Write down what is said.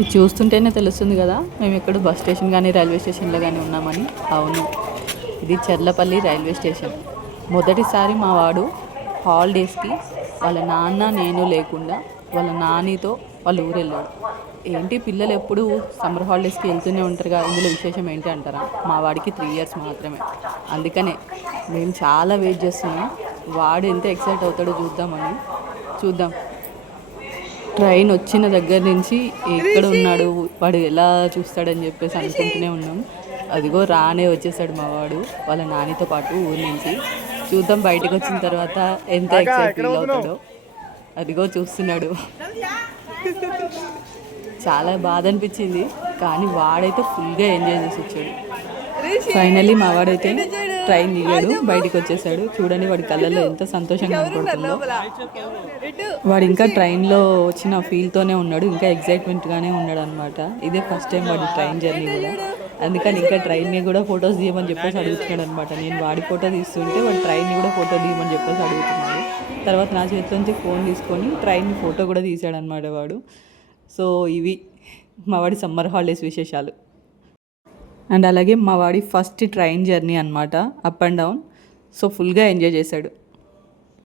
ఇది చూస్తుంటేనే తెలుస్తుంది కదా మేము ఎక్కడ బస్ స్టేషన్ కానీ రైల్వే స్టేషన్లో కానీ ఉన్నామని. అవును, ఇది చెర్లపల్లి రైల్వే స్టేషన్. మొదటిసారి మా వాడు హాలిడేస్కి వాళ్ళ నాన్న నేను లేకుండా వాళ్ళ నానితో వాళ్ళ ఊరు వెళ్ళాడు. ఏంటి పిల్లలు ఎప్పుడు సమ్మర్ హాలిడేస్కి వెళ్తూనే ఉంటారుగా, ఇందులో విశేషం ఏంటి అంటారా? మా వాడికి 3 years మాత్రమే. అందుకనే మేము చాలా వెయిట్ చేస్తున్నాం వాడు ఎంత ఎక్సైట్ అవుతాడో చూద్దామని. చూద్దాం. ట్రైన్ వచ్చిన దగ్గర నుంచి ఎక్కడ ఉన్నాడు వాడు ఎలా చూస్తాడని చెప్పేసి అనుకుంటూనే ఉన్నాం. అదిగో రానే వచ్చేసాడు మా వాడు వాళ్ళ నానితో పాటు ఊరి నుంచి. చూద్దాం బయటకు వచ్చిన తర్వాత ఎంత ఎక్సైట్ ఫీల్ అవుతాడో. అదిగో చూస్తున్నాడు. చాలా బాధ అనిపించింది, కానీ వాడైతే ఫుల్గా ఎంజాయ్ చేసి వచ్చాడు. ఫైనల్లీ మా వాడైతే ట్రైన్ దిగాడు, బయటకు వచ్చేసాడు. చూడండి వాడి కళ్ళల్లో ఎంత సంతోషంగా కనపడుతుందో. వాడు ఇంకా ట్రైన్లో వచ్చిన ఫీల్తోనే ఉన్నాడు, ఇంకా ఎగ్జైట్మెంట్గానే ఉన్నాడు అనమాట. ఇదే ఫస్ట్ టైం వాడి ట్రైన్ జర్నీ కూడా. అందుకని ఇంకా ట్రైన్ని కూడా ఫొటోస్ తీయమని చెప్పేసి అడుగుతున్నాడు అనమాట. నేను వాడి ఫోటో తీస్తుంటే వాడు ట్రైన్ని కూడా ఫోటో తీయమని చెప్పేసి అడుగుతున్నాడు. తర్వాత నా చేతిలో నుంచి ఫోన్ తీసుకొని ట్రైన్ని ఫోటో కూడా తీసాడనమాట వాడు. సో ఇవి మా వాడి సమ్మర్ హాలిడేస్ విశేషాలు. అండ్ అలాగే మా వాడి ఫస్ట్ ట్రైన్ జర్నీ అనమాట, అప్ అండ్ డౌన్. సో ఫుల్గా ఎంజాయ్ చేశాడు.